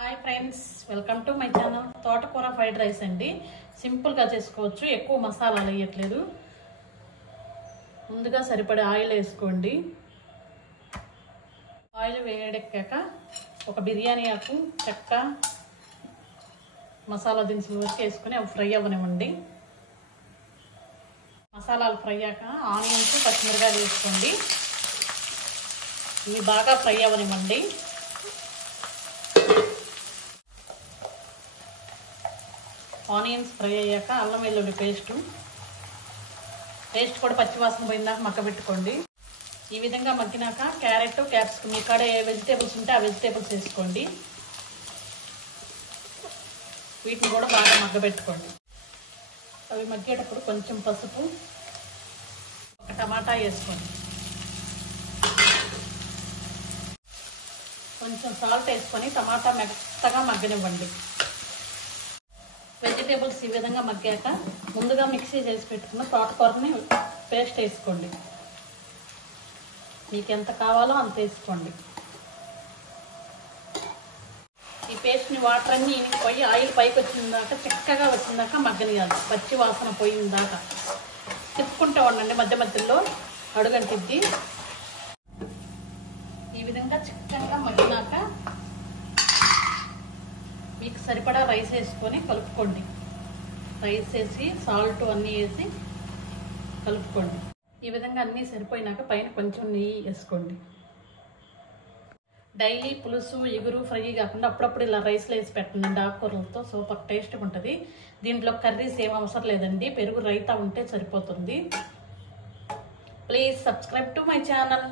Hi friends, welcome to my channel. తోటకూర fried rice అండి. సింపుల్గా చేసుకోవచ్చు, ఎక్కువ మసాలాలు వేయట్లేదు. ముందుగా సరిపడే ఆయిల్ వేసుకోండి. ఆయిల్ వేడెక్కాక ఒక బిర్యానీ ఆకు, చెక్క, మసాలా దినుసులు వరకు వేసుకొని అవి ఫ్రై అవ్వనివ్వండి. మసాలాలు ఫ్రై అయ్యాక ఆనియన్స్, పచ్చిమిరకాయలు వేసుకోండి. ఇవి బాగా ఫ్రై అవ్వనివ్వండి. ఆనియన్స్ ఫ్రై అయ్యాక అల్లం వెల్లుల్లి పేస్ట్ కూడా పచ్చివాసన పోయిందాక మగ్గబెట్టుకోండి. ఈ విధంగా మగ్గినాక క్యారెట్, క్యాప్సికమ్, మీ కాడ ఏ వెజిటేబుల్స్ ఉంటే ఆ వెజిటేబుల్స్ వేసుకోండి. వీటిని కూడా బాగా మగ్గబెట్టుకోండి. అవి మగ్గేటప్పుడు కొంచెం పసుపు, ఒక టమాటా వేసుకోండి. కొంచెం సాల్ట్ వేసుకొని టమాటా మెత్తగా మగ్గనివ్వండి. వెజిటేబుల్స్ ఈ విధంగా మగ్గాక ముందుగా మిక్సీ చేసి పెట్టుకున్న తోటకూరని పేస్ట్ వేసుకోండి. మీకు ఎంత కావాలో అంత వేసుకోండి. ఈ పేస్ట్ని వాటర్ అన్నీ పోయి ఆయిల్ పైకి వచ్చిందాక, చిక్కగా వచ్చిందాక మగ్గనియాలి. పచ్చి వాసన పోయిందాక తిప్పుకుంటూ ఉండండి, మధ్య మధ్యలో అడుగంటిద్ది. ఈ విధంగా చిక్కగా మగ్గినాక మీకు సరిపడా రైస్ వేసుకొని కలుపుకోండి. రైస్ వేసి సాల్ట్ అన్నీ వేసి కలుపుకోండి. ఈ విధంగా అన్నీ సరిపోయినాక పైన కొంచెం నెయ్యి వేసుకోండి. డైలీ పులుసు, ఎగురు, ఫ్రై కాకుండా అప్పుడప్పుడు ఇలా రైస్లో వేసి పెట్టండి. ఆకుకూరలతో సూపర్ టేస్ట్గా ఉంటుంది. దీంట్లో కర్రీస్ ఏం అవసరం లేదండి, పెరుగు రైతా ఉంటే సరిపోతుంది. Please subscribe to my channel.